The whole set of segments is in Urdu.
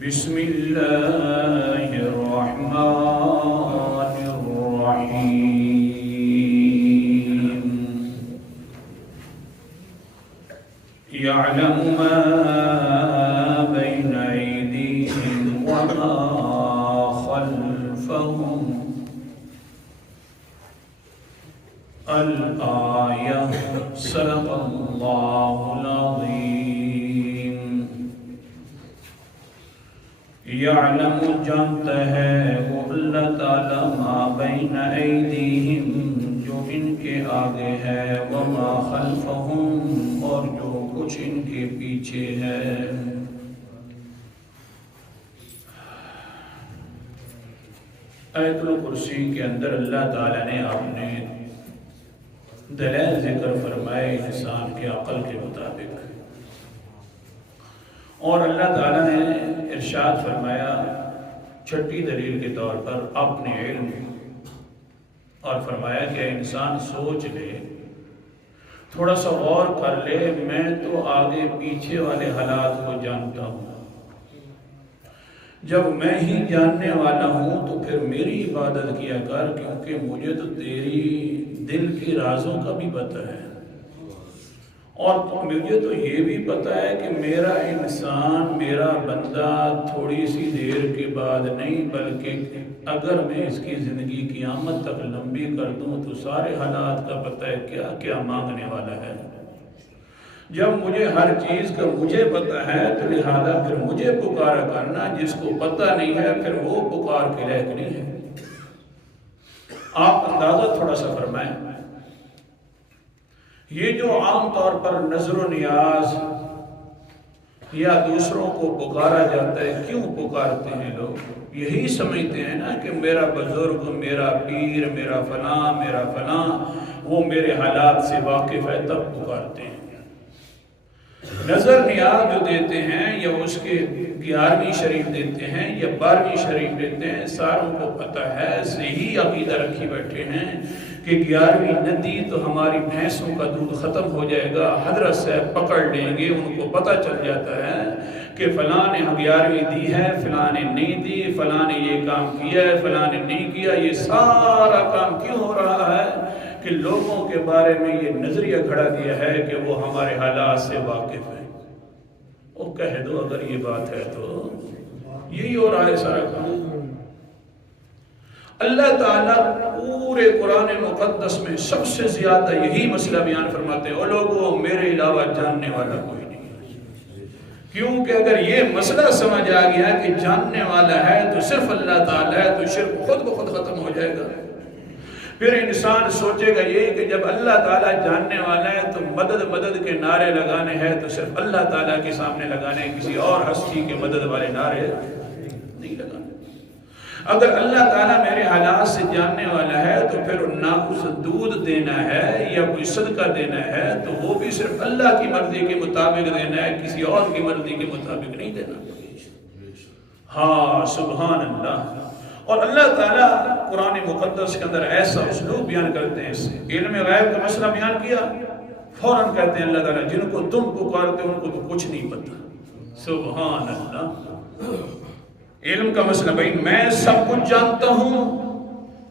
بسم اللہ الرحمن الرحیم یعلم ما بین ایدیہم وما خلفہم الآیہ صدق اللہ العظیم۔ یعلم جانتا ہے وہ اللہ تعالیٰ ما بین ایدیہم جو ان کے آگے ہے، وما خلفہم اور جو کچھ ان کے پیچھے ہے۔ آیت الکرسی کے اندر اللہ تعالیٰ نے اپنے دلائل ذکر فرمائے انسان کے عقل کے مطابق، اور اللہ تعالیٰ نے ارشاد فرمایا چھٹی دلیل کے طور پر اپنے علم، اور فرمایا کہ انسان سوچ لے، تھوڑا سا غور کر لے، میں تو آگے پیچھے والے حالات کو جانتا ہوں، جب میں ہی جاننے والا ہوں تو پھر میری عبادت کیا کر، کیونکہ مجھے تو تیری دل کی رازوں کا بھی پتہ ہے، اور مجھے تو یہ بھی پتہ ہے کہ میرا انسان، میرا بندہ تھوڑی سی دیر کے بعد نہیں بلکہ اگر میں اس کی زندگی قیامت تک لمبی کر دوں تو سارے حالات کا پتہ ہے کیا کیا مانگنے والا ہے۔ جب مجھے ہر چیز کا مجھے پتہ ہے تو لہذا پھر مجھے پکارا کرنا، جس کو پتہ نہیں ہے پھر وہ پکار کے لائق نہیں ہے۔ آپ اندازہ تھوڑا سا فرمائیں، یہ جو عام طور پر نظر و نیاز یا دوسروں کو پکارا جاتا ہے، کیوں پکارتے ہیں لوگ؟ یہی سمجھتے ہیں نا کہ میرا بزرگ، میرا پیر، میرا فلاں وہ میرے حالات سے واقف ہے، تب پکارتے ہیں۔ نظر نیاز جو دیتے ہیں یا اس کے 11ویں شریف دیتے ہیں یا 12ویں شریف دیتے ہیں، ساروں کو پتہ ہے، صحیح عقیدہ رکھی بیٹھے ہیں کہ 11ویں ندی تو ہماری بھینسوں کا دودھ ختم ہو جائے گا، حضرت صاحب پکڑ لیں گے، ان کو پتہ چل جاتا ہے کہ فلاں نے 11ویں دی ہے، فلاں نے نہیں دی، فلاں نے یہ کام کیا ہے، فلاں نے نہیں کیا۔ یہ سارا کام کیوں ہو رہا ہے کہ لوگوں کے بارے میں یہ نظریہ کھڑا کیا ہے کہ وہ ہمارے حالات سے واقف ہیں۔ وہ کہہ دو اگر یہ بات ہے تو یہی ہو رہا ہے سارا کام۔ اللہ تعالیٰ پورے قرآن مقدس میں سب سے زیادہ یہی مسئلہ بیان فرماتے ہیں، او لوگوں میرے علاوہ جاننے والا کوئی نہیں، کیونکہ اگر یہ مسئلہ سمجھ آ گیا کہ جاننے والا ہے تو صرف اللہ تعالیٰ ہے تو شرک خود بخود ختم ہو جائے گا۔ پھر انسان سوچے گا یہ کہ جب اللہ تعالیٰ جاننے والا ہے تو مدد مدد کے نعرے لگانے ہیں تو صرف اللہ تعالیٰ کے سامنے لگانے ہیں، کسی اور ہستی کے مدد والے نعرے نہیں لگانے۔ اگر اللہ تعالیٰ میرے حالات سے جاننے والا ہے تو پھر نہ اس دودھ دینا ہے یا کوئی صدقہ دینا ہے تو وہ بھی صرف اللہ کی مرضی کے مطابق دینا ہے، کسی اور کی مرضی کے مطابق نہیں دینا۔ ہاں سبحان اللہ۔ اور اللہ تعالیٰ قرآن مقدس کے اندر ایسا اسلوب بیان کرتے ہیں، علم غیب کا مسئلہ بیان کیا، فوراً کہتے ہیں اللہ تعالیٰ جن کو تم پکارتے ان کو تو کچھ نہیں پتا۔ سبحان اللہ۔ علم کا مسئلہ بھائی میں سب کچھ جانتا ہوں،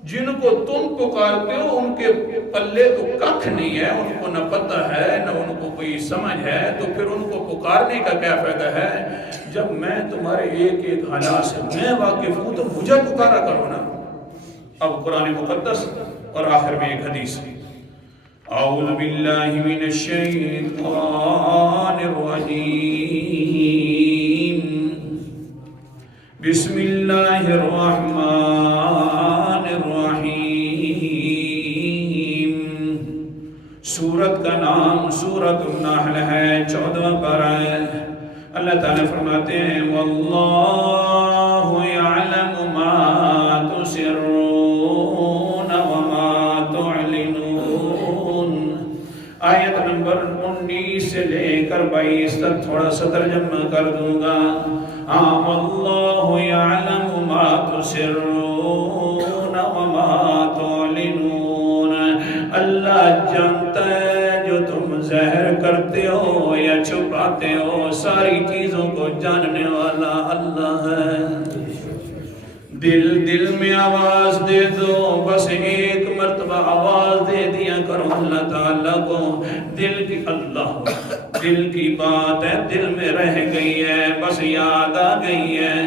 جن کو تم پکارتے ہو ان کے پلے تو ککھ نہیں ہے، ان کو نہ پتہ ہے نہ ان کو کوئی سمجھ ہے، تو پھر ان کو پکارنے کا کیا فائدہ ہے؟ جب میں تمہارے ایک ایک حالات سے میں واقف ہوں تو مجھے پکارا کرو نا۔ اب قرآن مقدس اور آخر میں ایک حدیث، اعوذ باللہ من الشیطان الرجیم، بسم اللہ الرحمن الرحیم۔ سورت کا نام سورت النحل ہے، 14واں پارہ ہے۔ اللہ تعالیٰ فرماتے ہیں واللہ یعلم ما تسرون وما تعلنون۔ آیت نمبر 19 سے لے کر 22 تک تھوڑا سا ترجمہ کر دوں گا۔ واللہ یعلم ما تسرون وما تعلنون، اللہ جانتا ہے جو تم ظاہر کرتے ہو یا چھپاتے ہو، ساری چیزوں کو جاننے والا اللہ ہے۔ دل میں آواز دے دو، بس ایک مرتبہ آواز دے دیا کرو اللہ تعالیٰ کو، دل کی دل کی بات ہے، دل میں رہ گئی ہے، بس یاد آ گئی ہے،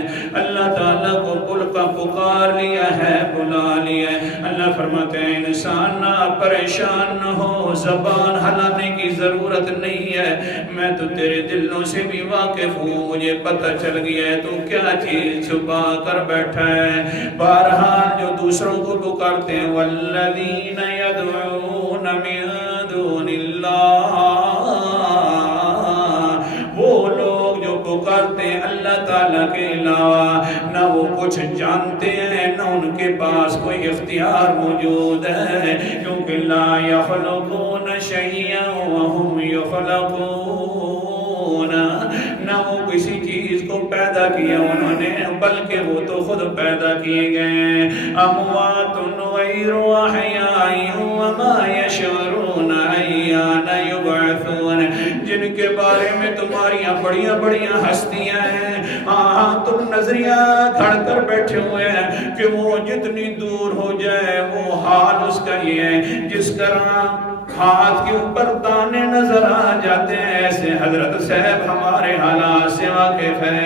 اللہ تعالیٰ کو کل کا پکار لیا ہے، بلا لیا ہے۔ اللہ فرماتے ہیں انسان نہ پریشان نہ ہو، زبان ہلانے کی ضرورت نہیں ہے، میں تو تیرے دلوں سے بھی واقف ہوں، مجھے پتہ چل گیا ہے تو کیا چیز چھپا کر بیٹھا ہے۔ بہرحال جو دوسروں کو پکارتے ہیں والذین یدعون من دون اللہ، وہ لوگ جو پکارتے ہیں اللہ تعالیٰ کے علاوہ، نہ وہ کچھ جانتے ہیں نہ ان کے پاس کوئی اختیار موجود ہے، کیونکہ لا یخلقون شیئا وہم یخلقون، نہ وہ کسی چیز کو پیدا کیا انہوں نے بلکہ وہ تو خود پیدا کیے گئے۔ اموات غیر احیاء وما یشعرون ایان یبعثون، جن کے بارے میں تمہاریاں بڑیاں ہستیاں ہیں، ہاں تم نظریہ کھڑ کر بیٹھے ہوئے ہیں کہ وہ جتنی دور ہو جائے وہ حال اس کا یہ ہے، جس طرح ہاتھ کے اوپر دانے نظر آ جاتے ہیں ایسے حضرت صاحب ہمارے حالات سے واقف ہے۔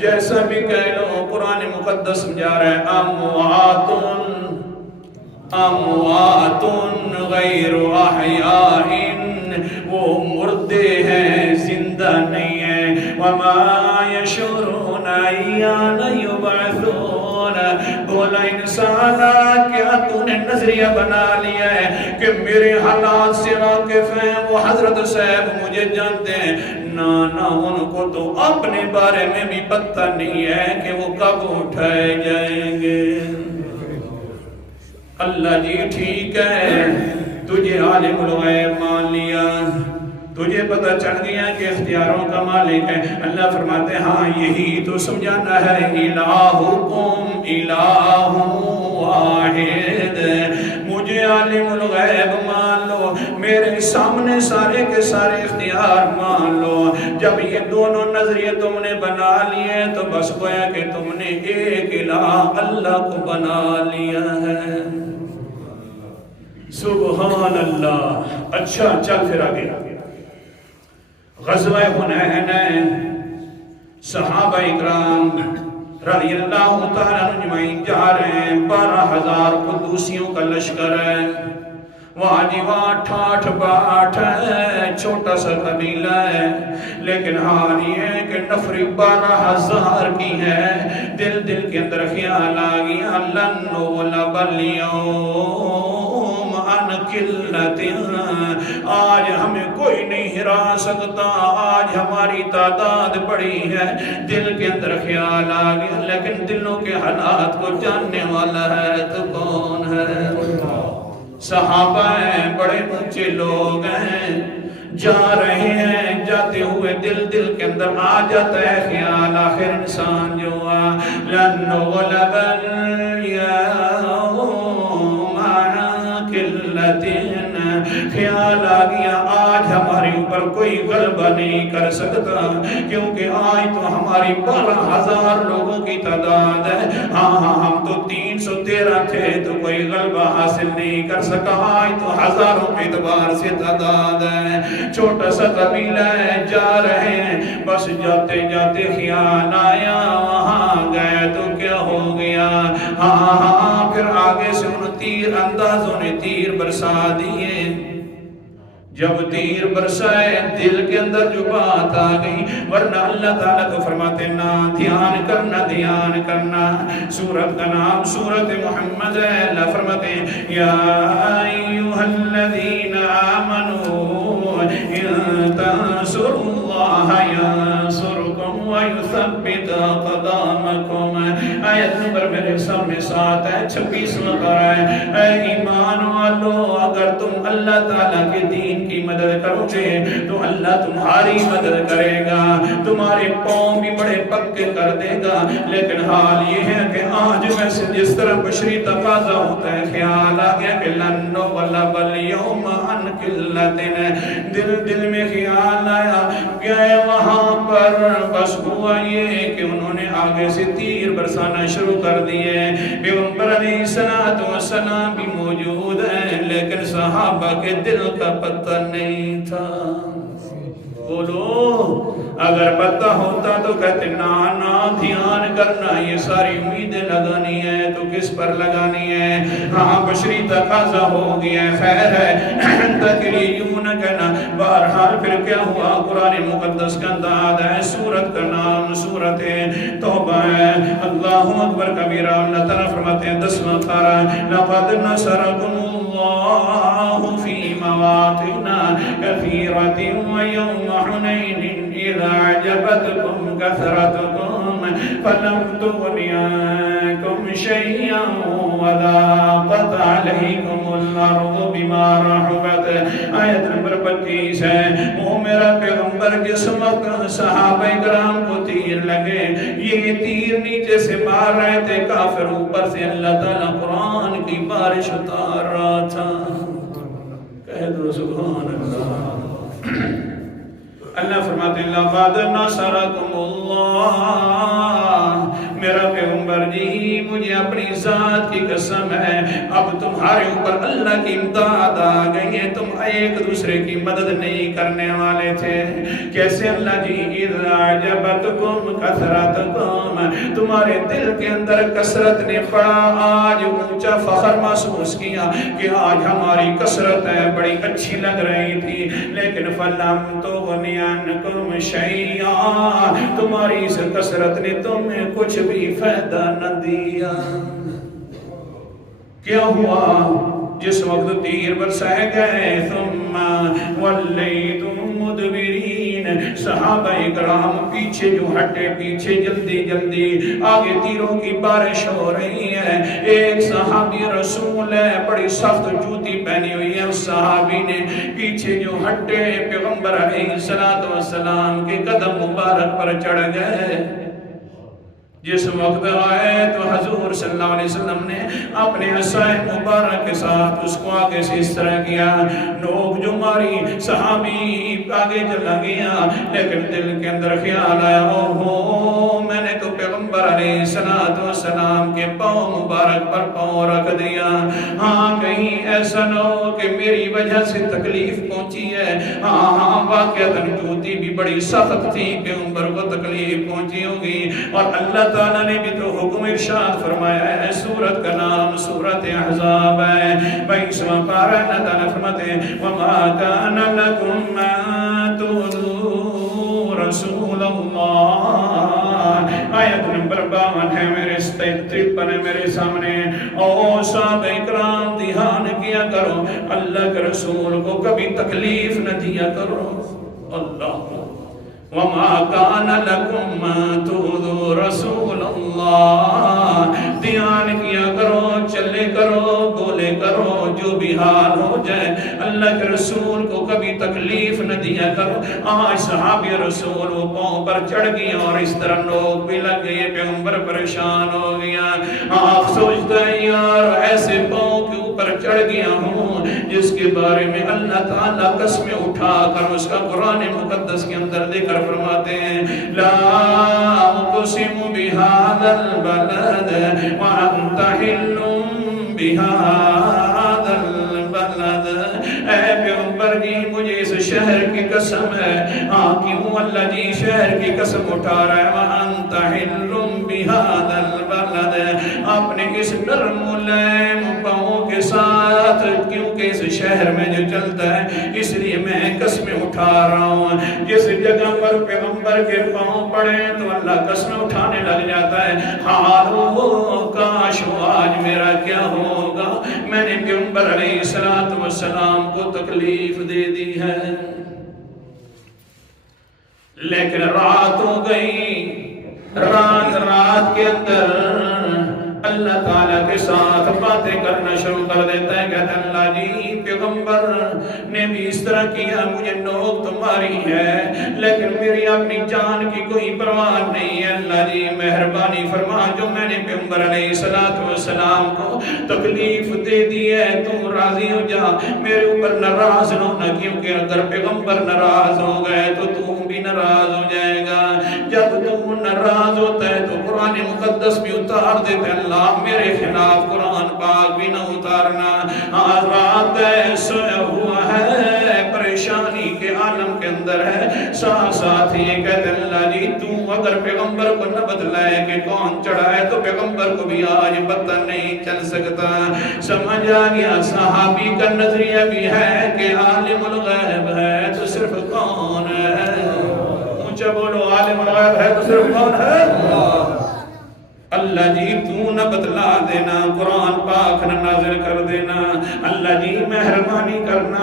جیسا بھی کہہ لو قرآن مقدس سمجھا رہا ہے اموات غیر احیاء، وہ مردے ہیں زندہ نہیں ہیں، وما یشعرون ایان یبعثون، بولا انسانا کیا تو نے نظریہ بنا لیا ہے کہ میرے حالات سے واقف ہیں، وہ حضرت صاحب مجھے جانتے ہیں، نہ ان کو تو اپنے بارے میں بھی پتہ نہیں ہے کہ وہ کب اٹھائے جائیں گے۔ اللہ جی ٹھیک ہے، تجھے عالم الغیب مان لیا، تجھے پتہ چل گیا کہ اختیاروں کا مالک ہے۔ اللہ فرماتے ہیں ہاں یہی تو سمجھانا ہے، الہکم الہ واحد، مجھے عالم الغیب مان لو، میرے سامنے سارے کے سارے اختیار مان لو۔ جب یہ دونوں نظریے تم نے بنا لیے تو بس گویا کہ تم نے ایک الہ اللہ کو بنا لیا ہے۔ سبحان اللہ۔ اچھا چل پھر آگے، غزوہ حنین، صحابہ اکرام رضی اللہ تعالیٰ اجمعین جا رہے ہیں، 12,000 قدوسیوں کا لشکر ہے، وہاں جی وہاں ٹھاٹھ باٹھ ہے، چھوٹا سا قبیلہ ہے، لیکن حال یہ ہے کہ نفری 12,000 کی ہے۔ دل کے اندر خیال آ گیا لن نغلب اليوم عن قلت، آج ہمیں کوئی نہیں ہرا سکتا، آج ہماری تعداد بڑی ہے۔ دل کے اندر خیال آ گیا، لیکن دلوں کے حالات کو جاننے والا ہے تو کون ہے؟ صحابہ ہیں، بڑے اونچے لوگ ہیں، جا رہے ہیں، جاتے ہوئے دل کے اندر آ جاتا ہے خیال، آخر انسان جو لن نغلب اليوم عن قلت، خیال آ گیا آج ہمارے اوپر کوئی غلبہ نہیں کر سکتا، کیونکہ آج تو ہماری 12,000 لوگوں کی تعداد ہے، ہاں ہم تو 313 تھے تو کوئی غلبہ حاصل نہیں کر سکا، آج تو ہزاروں کے اعتبار سے تعداد ہے، چھوٹا سا قبیلہ ہے، جا رہے ہیں، بس جاتے جاتے خیال آیا وہاں گئے تو کیا ہو گیا، ہاں پھر آگے سے ان تیر اندازوں نے تیر برسا دیے۔ جب تیر برسائے دل کے اندر جو بات آ گئی، ورنہ اللہ تعالیٰ تو فرماتے نا دھیان کرنا، سورت کا نام سورت محمد ہے۔ اللہ فرماتے ہیں یا ایوہا الذین آمنوا ان تنصروا اللہ ینصرکم ویثبت اقدامکم، اے آیت نمبر میرے سامنے 7 ہے، 26واں پارہ ہے۔ اے ایمان والو، اگر تم اللہ تعالیٰ کے دین کی مدد کرو گے تو اللہ تمہاری مدد کرے گا، تمہارے پاؤں بھی بڑے پکے کر دے گا۔ لیکن حال یہ ہے کہ آج میں سے جس طرح بشری تقاضا ہوتا ہے، خیال آ گیا کہ لنو ولا بلیوم ان قلتن، دل میں خیال آیا گئے وہاں پر، بس ہوا یہ کہ انہوں نے آگے سے تیر برسانا شروع کر دیے۔ پیغمبر علیہ السلام بھی موجود ہیں، لیکن صحابہ کے دل کا پتہ نہیں تھا۔ بولو اگر پتہ ہوتا تو کہتے نا دھیان کرنا، یہ ساری امیدیں لگانی ہے تو کس پر لگانی ہے؟ ہاں بشری تقاضا ہو گیا، خیر ہے تکریون کہنا۔ بہرحال پھر کیا ہوا؟ قرآن مقدس کا انداز ہے، سورت کا نام سورت توبہ ہے۔ اللہ اکبر کبیرہ۔ اللہ تعالیٰ فرماتے ہیں 10واں پارہ، لقد نصرکم اللہ فی مواطن کثیرۃ ویوم حنین اذا اعجبتکم کثرتکم فلم تغن عنکم شیئا وضاقت علیکم الارض بما رحبت۔ آیت نمبر 25 ہے۔ وہ میرا پیغمبر جس وقت صحابہ کرام کو تیر لگے، یہ تیر نیچے سے مار رہے تھے کافر، اوپر سے اللہ تعالیٰ قرآن کی بارش اتار رہا تھا۔ کہہ دو سبحان اللہ۔ اللہ فرماتے ہیں لقد نصرکم اللہ، میرا پیغمبر جی مجھے اپنی ذات کی قسم ہے، اب تمہارے اوپر اللہ کی امداد آ گئی ہے، تم ایک دوسرے کی مدد نہیں کرنے والے تھے۔ کیسے اللہ جی؟ اذا اعجبتکم کثرتکم، تمہارے دل کے اندر کثرت نے بڑا آج اونچا فخر محسوس کیا کہ آج ہماری کثرت ہے، بڑی اچھی لگ رہی تھی، لیکن فلم تغنی عنکم شیئا، تمہاری اس کثرت نے تمہیں کچھ بھی فائدہ نہ دیا۔ کیا ہوا؟ جس وقت تیر برسائے گئے ثم ولیتم مدبرین، صحابہ کرام پیچھے جو ہٹے، پیچھے جلدی جلدی، آگے تیروں کی بارش ہو رہی ہے۔ ایک صحابی رسول ہے، بڑی سخت جوتی پہنی ہوئی ہے، اس صحابی نے پیچھے جو ہٹے پیغمبر علیہ السلام کے قدم مبارک پر چڑھ گئے۔ جس وقت آئے تو حضور صلی اللہ علیہ وسلم نے اپنے عصائے مبارک کے ساتھ اس کو آگے سے اس طرح کیا، نوک جو ماری، صحابی آگے چلا گیا، لیکن دل کے اندر خیال آیا اوہو میں نے تو پیغمبر علیہ السلام کے پاؤں مبارک پر پاؤں رکھ دیا، ہاں کہیں ایسا نہ ہو کہ میری وجہ سے تکلیف پہنچی ہے۔ ہاں واقعتاً جوتی بھی بڑی سخت تھی، پیغمبر کو تکلیف پہنچی ہوگی، اور اللہ تعالیٰ نے بھی تو حکم ارشاد فرمایا ہے۔ سورت کا نام سورت احزاب ہے، 22واں پارہ۔ اللہ تعالیٰ فرماتے ہیں وَمَا كَانَ لَكُمْ أَن تُؤْذُوا رَسُولَ اللَّهِ، آیت نمبر 52 ہے، میرے 53 ہے میرے سامنے۔ او صحابہ اکرام دھیان کیا کرو، اللہ کے رسول کو کبھی تکلیف نہ دیا کرو۔ اللہ وَمَا كَانَ لَكُمْ أَن تُؤْذُوا رَسُولَ اللَّهِ، دھیان کیا کرو، چلے کرو، بولے کرو، جو بھی حال ہو جائے اللہ کے رسول کو کبھی تکلیف نہ دیا کرو۔ آج صحابی رسول وہ پاؤں پر چڑھ گیا اور اس طرح نوک بھی لگ گئی، پیغمبر پریشان ہو گیا۔ آپ سوچتا ہے یار ایسے پاؤں کے اوپر چڑھ گیا ہوں جس کے بارے میں اللہ تعالیٰ قسمیں اٹھا کر اس کا قرآن مقدس کے اندر ذکر فرماتے ہیں، لا اقسم بهذا البلد وانت حل بهذا البلد، اے پیغمبر جی مجھے اس شہر کی قسم ہے۔ ہاں کیوں اللہ جی شہر کی قسم اٹھا رہا ہے؟ وانت حل بهذا البلد، اپنے اس نرم ملائم پاؤں کے ساتھ، کیونکہ اس شہر میں جو چلتا ہے اس لیے میں قسمیں اٹھا رہا ہوں۔ جس جگہ پر پیغمبر کے پاؤں پڑے تو اللہ قسمیں اٹھانے لگ جاتا ہے، حالو کاش آج میرا کیا ہوگا، میں نے پیغمبر علیہ السلام کو تکلیف دے دی ہے۔ لیکن رات ہو گئی، رات کے اندر اللہ تعالیٰ کے ساتھ باتیں کرنا شروع کر دیتا ہے. کہتا ہے اللہ جی پیغمبر نے بھی اس طرح کیا, مجھے نوک تمہاری ہے لیکن میری اپنی جان کی کوئی پرواہ نہیں ہے. اللہ جی مہربانی فرما, جو میں نے پیغمبر علیہ السلام کو تکلیف دے دی ہے تم راضی ہو جا, میرے اوپر ناراض نہ ہونا, کیونکہ اگر پیغمبر ناراض ہو گئے تو تم بھی ناراض ہو جائے گا. جب تم ناراض ہوتا ہے تو قرآن مقدس بھی اتار دیتے, اللہ میرے خلاف قرآن پاک بھی نہ اتارنا. رات ہے, سویا ہوا ہے, پریشانی کے عالم کے اندر ہے, ساتھ ساتھ یہ کہتے اللہ جی تو اگر پیغمبر کو نہ بدلائے کہ کون چڑھا ہے تو پیغمبر کو بھی آج پتہ نہیں چل سکتا. سمجھ آ گیا صحابی کا نظریہ بھی ہے کہ عالم الغیب ہے تو صرف کون ہے, اونچا بولو, عالم الغیب ہے تو صرف کون ہے؟ اللہ جی تو نہ بدلا دینا, قرآن پاک نہ نازل کر دینا. اللہ جی مہربانی کرنا,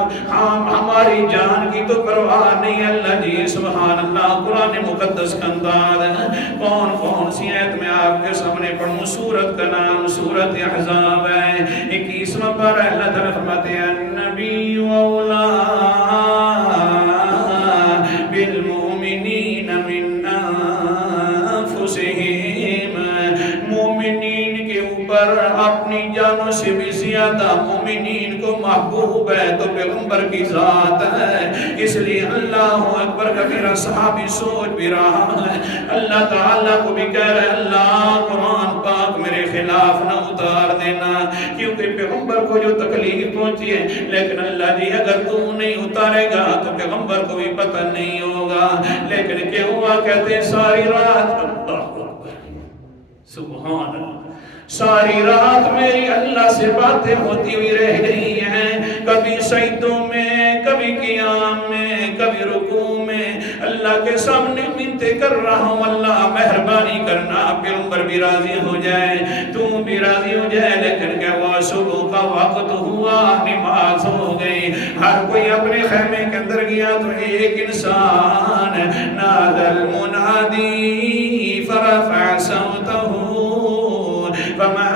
ہماری جان کی تو پرواہ نہیں. اللہ جی سبحان اللہ, قرآن مقدس کا انداز ہے. کون کون سی آیت میں آپ کے سامنے پڑھوں؟ سورت کا نام سورت احزاب ہے, 21واں پارہ. اللہ تعالیٰ فرماتے ہیں النبی اولا بالمؤمنین من انفسہم, مومنین کے اوپر اپنی جانوں سے بھی زیادہ مومنین کو محبوب ہے تو پیغمبر کی ذات ہے. اس لیے اللہ اکبر کبیرہ صحابی سوچ بھی رہا ہے, اللہ تعالیٰ کو بھی کہہ رہے اللہ قرآن پاک میرے خلاف نہ اتار دینا, کیونکہ پیغمبر کو جو تکلیف پہنچی ہے, لیکن اللہ جی اگر تو نہیں اتارے گا تو پیغمبر کو بھی پتہ نہیں ہوگا. لیکن کیا ہوا, کہتے ساری رات, سبحان اللہ, ساری رات میری اللہ سے باتیں ہوتی ہوئی رہ گئی ہیں, کبھی سجدوں میں, کبھی قیام میں, کبھی رکوع میں. اللہ کے سامنے منتیں کر رہا ہوں, اللہ مہربانی کرنا پیغمبر بھی راضی ہو جائے, تم بھی راضی ہو جائے. لیکن کیا ہوا, صبح کا وقت ہوا, نماز ہو گئی, ہر کوئی اپنے خیمے کے اندر گیا تو ایک انسان نادى المنادي فرفع صوته فمن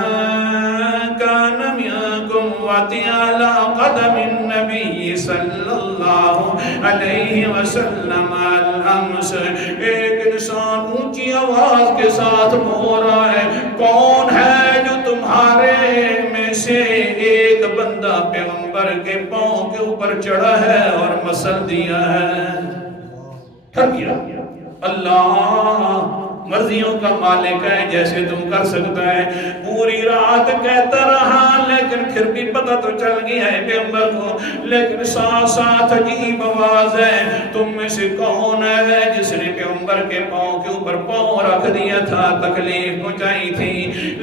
كان منكم واتي على قدم النبي صلی اللہ علیہ وسلم الامس. ایک انسان اونچی آواز کے ساتھ بول رہا ہے, کون ہے جو تمہارے میں سے ایک بندہ پیغمبر کے پاؤں کے اوپر چڑھا ہے اور مسل دیا ہے؟ کر کیا اللہ مرضیوں کا مالک ہے, جیسے تم کر سکتا ہے. پوری رات کہتا رہا لیکن پھر بھی پتہ تو چل گیا ہے پیغمبر کو, لیکن ساتھ ساتھ عجیب آواز ہے, تم میں سے کون ہے جس نے پیغمبر کے پاؤں کے اوپر پاؤں رکھ دیا تھا, تکلیف پہنچائی تھی.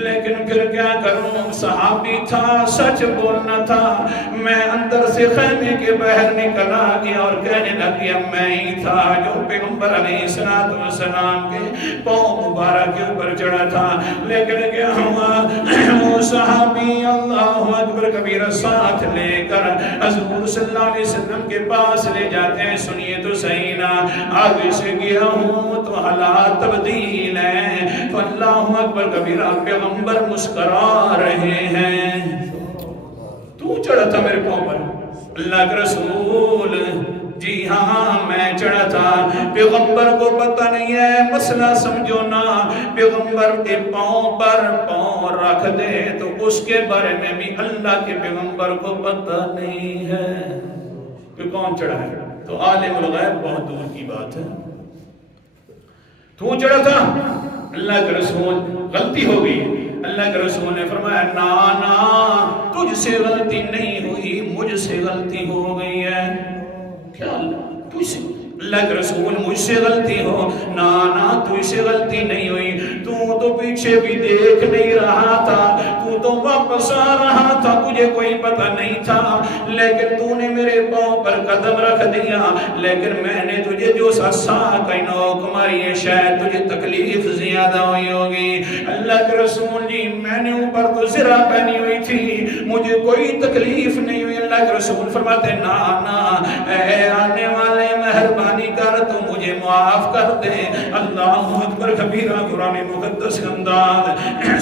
لیکن پھر کیا کروں, صحابی تھا, سچ بولنا تھا. میں اندر سے خیمے کے باہر نکل آ گیا اور کہنے لگا میں ہی تھا جو پیغمبر علیہ السلام کے مبارک کے اوپر چڑھا تھا. لیکن کیا ہوا, وہ صحابی اللہ اکبر کبیرہ ساتھ لے کر حضور صلی اللہ علیہ وسلم کے پاس لے جاتے ہیں. سنیے تو صحیح نا, آگے سے گیا ہوں تو حالات تبدیل ہیں. تو اللہ اکبر کبیرہ پیغمبر مسکرا رہے ہیں. تو چڑھا تھا میرے پاؤں پر, اللہ کے رسول جی ہاں میں چڑھا تھا. پیغمبر کو پتہ نہیں ہے, مسئلہ سمجھو نا, پیغمبر کے پاؤں پر پاؤں رکھ دے تو اس کے بارے میں بھی اللہ کے پیغمبر کو پتہ نہیں ہے کہ کون چڑھا ہے. تو عالم الغیب بہت دور کی بات ہے. تو چڑھا تھا, اللہ کے رسول غلطی ہو گئی. اللہ کے رسول نے فرمایا نا تجھ سے غلطی نہیں ہوئی, مجھ سے غلطی ہو گئی ہے. کیا تجھ سے, اللہ کے رسول مجھ سے غلطی ہو, نا تجھ سے غلطی نہیں ہوئی. تو پیچھے بھی دیکھ نہیں رہا تھا, تو تو واپس آ رہا تھا، تجھے کوئی پتہ نہیں تھا، لیکن تو نے میرے پاؤں پر قدم رکھ دیا، لیکن میں نے تجھے جو سسا کا نوک ماری ہے، شاید تجھے تکلیف زیادہ ہوئی ہوگی۔ اللہ کے رسول جی میں نے اوپر تو زرہ پہنی ہوئی تھی، مجھے کوئی تکلیف نہیں ہوئی۔ اللہ کے رسول فرماتے نا نا اے آنے والے مہربانی کر تو مجھے معاف کر دے۔ اللہ اکبر کبیرہ، قرآن مقدس کا انداز،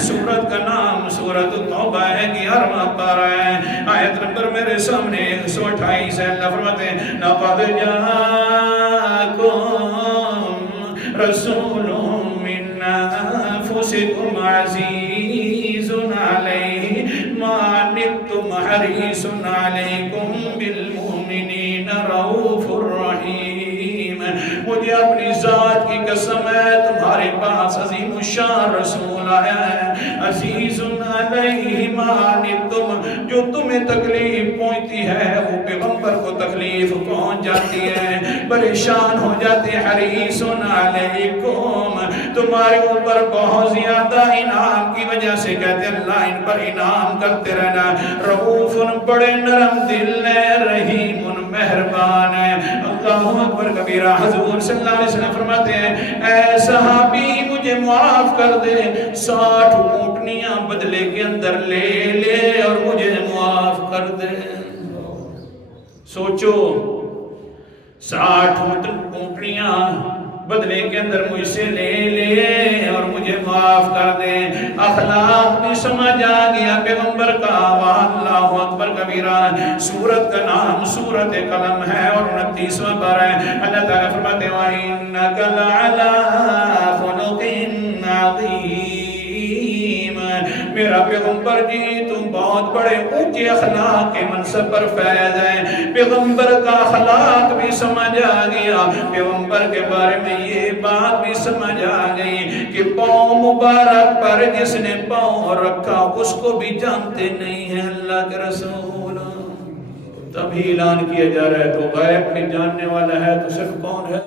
سورت کا نام سورت توبہ ہے، 11واں پارہ ہے، آیت نمبر میرے سامنے 128 ہے۔ اللہ فرماتے ہیں لَقَدْ جَاءَكُمْ رَسُولٌ مِّنْ أَنفُسِكُمْ عَزِيزٌ عَلَيْهِ مَا عَنِتُّمْ حَرِيصٌ عَلَيْكُمْ بِالْمُؤْمِنِينَ رَءُوفٌ رَحِيمٌ۔ مجھے اپنی ذات کی قسم ہے تمہارے پاس عظیم الشان رسول آیا ہے، عزیز علیہ ما عنتم، جو تمہیں تکلیف پہنچتی ہے وہ پیغمبر کو تکلیف پہنچ جاتی ہے، پریشان ہو جاتے ہیں، حریص علیکم، تمہارے اوپر بہت زیادہ انعام کی وجہ سے کہتے ہیں اللہ ان پر انعام کرتے رہنا، رؤوف بڑے نرم دل ہے، رحیم مہربان ہے۔ اللہ اکبر کبیرہ، حضور صلی اللہ علیہ وسلم فرماتے ہیں اے صحابی مجھے معاف کر دے، 60 اونٹنیاں بدلے کے اندر لے لے اور مجھے معاف کر دے۔ سوچو 60 اونٹنیاں بدلے کے اندر مجھ سے لے لے اور مجھے معاف کر دے۔ اخلاق بھی سمجھ آ گیا پیغمبر کا۔ اللہ اکبر کبیرہ، سورت کا نام سورت قلم ہے اور 29واں پارہ ہے۔ اللہ تعالیٰ فرماتے ہیں وَإِنَّكَ لَعَلَىٰ خُلُقٍ عَظِيمٍ، میرا پیغمبر جی تم بہت بڑے اونچے اخلاق کے منصب پر فیض ہیں۔ پیغمبر کا اخلاق بھی سمجھ آ گیا، پیغمبر کے بارے میں یہ بات بھی سمجھ آ گئی کہ پاؤں مبارک پر جس نے پاؤں رکھا اس کو بھی جانتے نہیں ہیں اللہ کے رسول۔ تبھی اعلان کیا جا رہا ہے تو غیب کے جاننے والا ہے تو صرف کون ہے؟